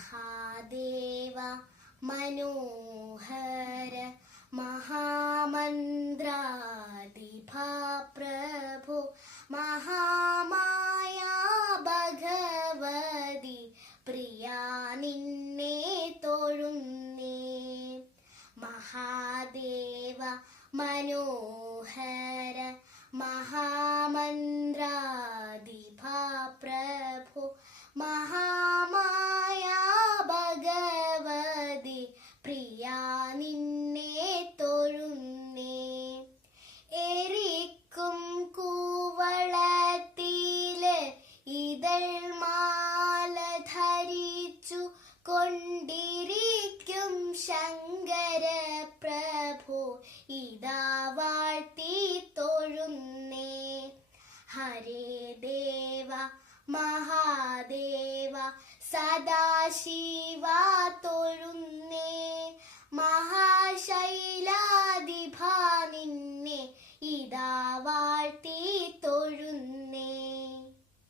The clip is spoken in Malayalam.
മഹാദേവ മനോഹര മഹാമന്ത്രാധിപാ പ്രഭോ മഹാമായ ഭഗവതി പ്രിയാ നിന്നെ തൊഴുന്നേ. മഹാദേവ മനോഹര മഹാമന്ത്രാധിപാ പ്രഭോ മഹാമായ ഭഗവതി പ്രിയാ നിന്നെ തൊഴുന്നേ. എരിക്കും കൂവളത്തില് ഇതൾ മാല ധരിച്ചു കൊണ്ടിരിക്കും ശങ്കര പ്രഭു ഇതാ വാഴ്ത്തി തൊഴുന്നേ. ഹരേ ദേവ മഹാദേവ സദാശിവ